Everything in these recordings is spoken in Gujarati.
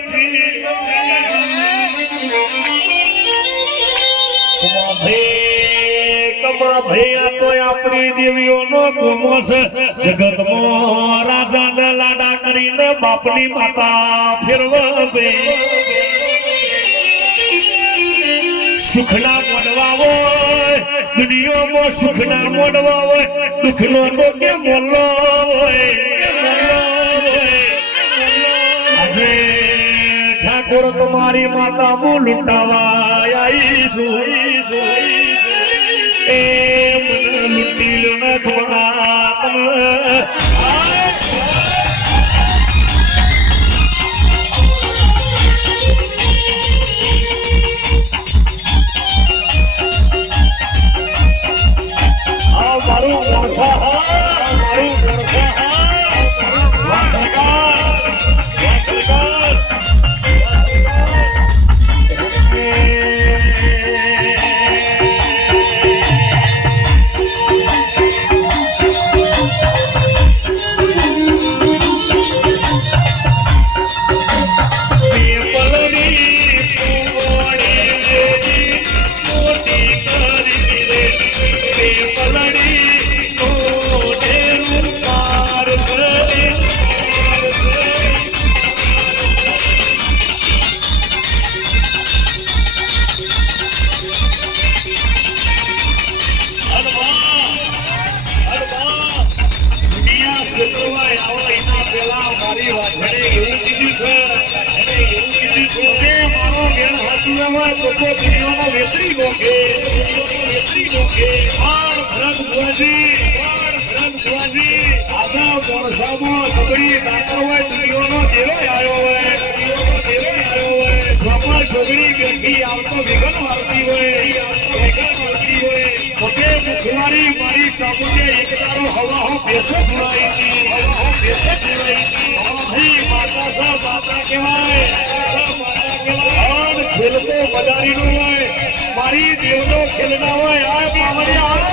નથી કમા ભૈયા તો આપણી દેવીઓનો ગુમો છે જગતમાં રાજાને લાડા કરીને બાપની માતા ફેરવે સુખના મોડવા હોય દુનિયામાં સુખના મોડવા હોય દુઃખનો તો કે મોલ્લો હોય આજે ઠાકોર તમારી માતા હું લૂંટાવા આવીશું એ મને લૂંટી લો નખમાં છોકરી બેઠી આવતો વિઘન વાળતી હોય મારી ચામુંડે એક તારો હવા હો બેસો ધુરાઈ માતા સા માતા કહેવાય ખેલતો બજારી નું હોય મારી દેવનો ખેલના હોય આ પાવડિયા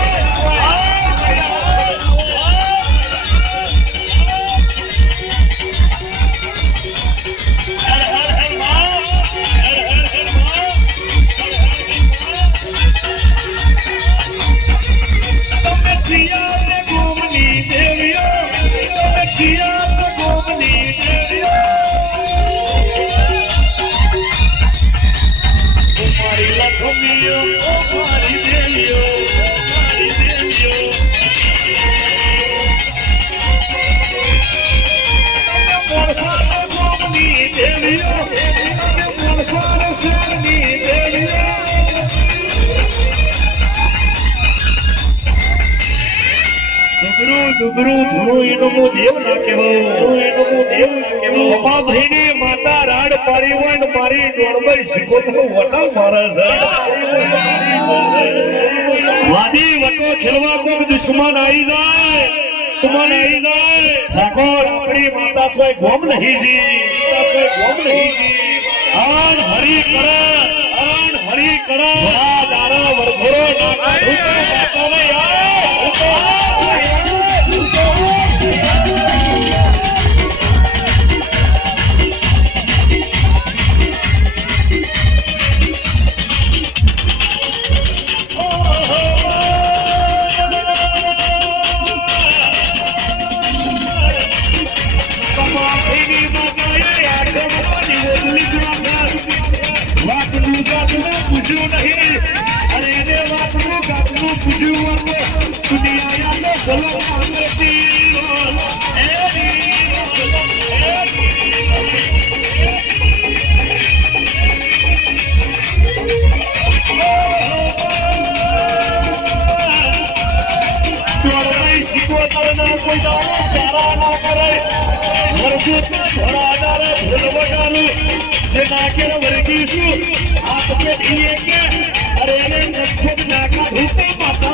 માતા રાડ પાડી હોય ને મારી ડોળભાઈ શીખો તો વટા મારે છે વાદી વટો ખેલવા કોઈ દુશ્મન આવી જાય ઠાકોર આપણી માતા છે ગોમ નહીં જી આન હરી કરે દારા વરઘોડો નાકા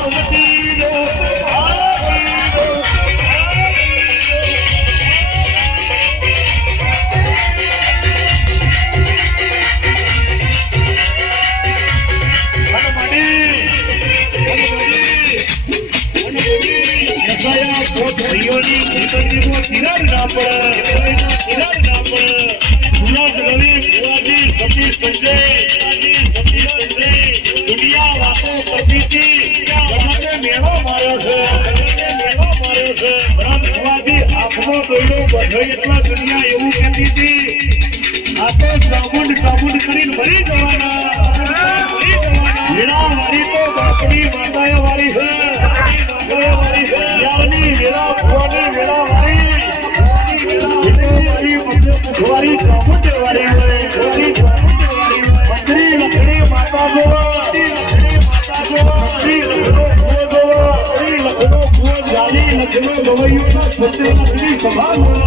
માતાને કિરણ ના પડે સુરજ રવિ સતી સંજય દુનિયા વાતો પતિથી જગતે મેળો માર્યો છે રામ ભવાજી આંખનો દોયડો બધો એટલા દુનિયા એવું કહેતી હતી આ તો સાબુન કરીને મરી જવાના વીણા વાળી તો બાપની માતાએ વાળી છે યાની વીણા ભવાની વીણા વાળી વાળી સાબુન વાળી મંત્રી લખડી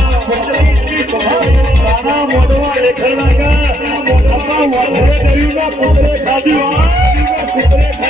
માતા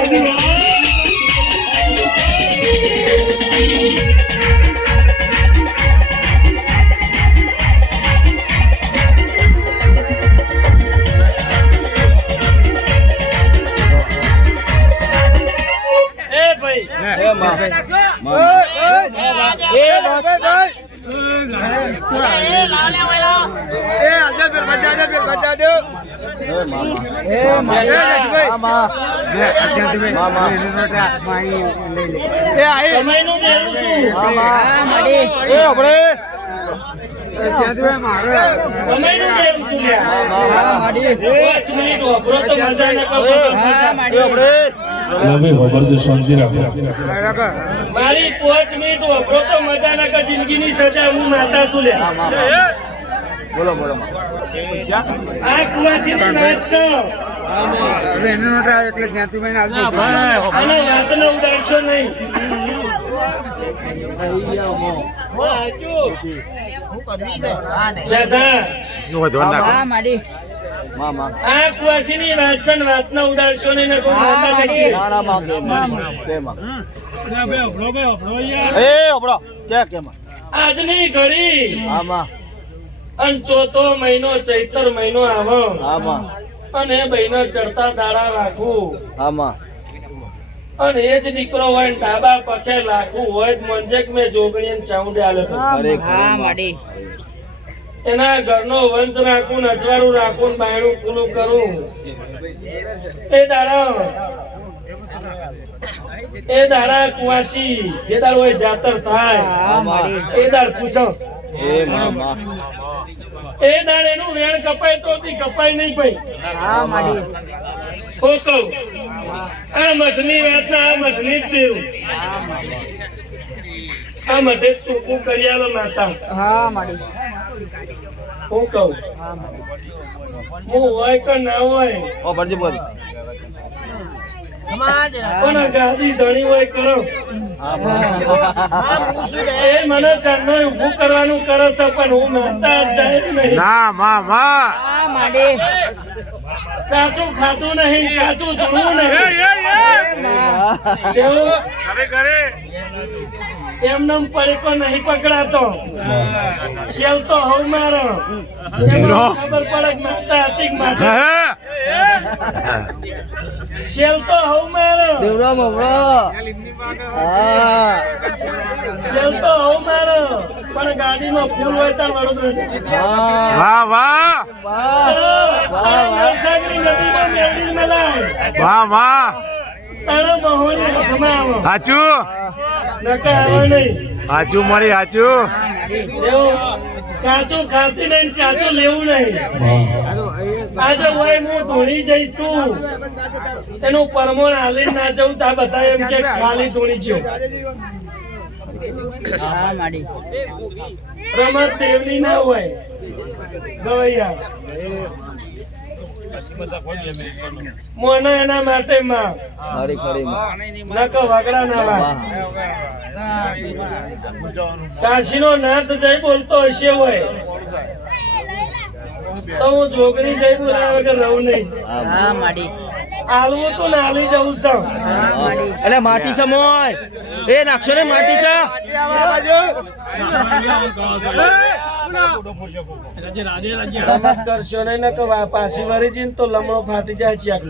મારી 5 મિનિટ વાપરો તો મજા ના કર જિંદગીની સજા હું માતા છું લે બોલો આ કુવાસી નો નાચ છે એટલે જ્ઞાતિ ભાઈ અને વાત ને ઉડાડશો નહીં આ કુવાસી ની વાત છે વાત ને ઉડાડશો નહીં ને કોઈ માતા જતી આજની ઘડી અને ચોથો મહિનો ચૈતર મહિનો આવો અને બહેનો ચડતા દાડા રાખવું અને એ જ દીકરો હોય ને ડાબા પખે લાખું હોય મંજક મેં જોગણી ચાઉંડે આલે એના ઘરનો વંશ રાખું ને અજવાળું રાખું ને બાયણું ખુલ્લું કરું એ દાડા કુવાસી જે દાડ હોય જાતર થાય એ દાડ પૂછો એ દાડ એનું વેણ કપાય તો કપાય નહીં ભાઈ ઓ કહું આ મઠની વાત ના આ મઠની જ દેવું આ મઠે ચોખ્ખું કરી આલો માતા હું કહું હું હોય કે ના હોય પણ ગાદી ધણી હોય કરો એ મને ચાંદનો ઊભું કરવાનું કરે છે પણ હું માતા જાય નહીં કાચું ખાતું નહીં કાચું ધણું નહીં એમને પડીકો નહીં પકડાતો શેલ તો હવ મારો ખબર પડે માતા હતી માતા શેલ તો હવ મારો શેલ તો હવ મારો પણ ગાડીમાં ફૂલ હોય તો હાચું મળી હાચું કાચું ખાતી નહીં કાચું લેવું નહીં આજે હોય હું ધોણી જઈશું એનું પરમોણ હાલી ના જવું તા બધા એમ કે ખાલી ધોણી ગયો રમત દેવની ના હોય ગવૈયા મોને એના માટે માં નકો વગડા ના કાશી નો નાથ જય બોલતો હશે હોય તો હું જોગણી જય બોલાવ્યા વગર રહું નહીં આલવું તો ને આલી જવું છું એટલે માટી સમોય એ નાખશો ને માટી છે રમત કરશો નહીં ને પાછી વળી જઈને તો લમણો ફાટી જાય છે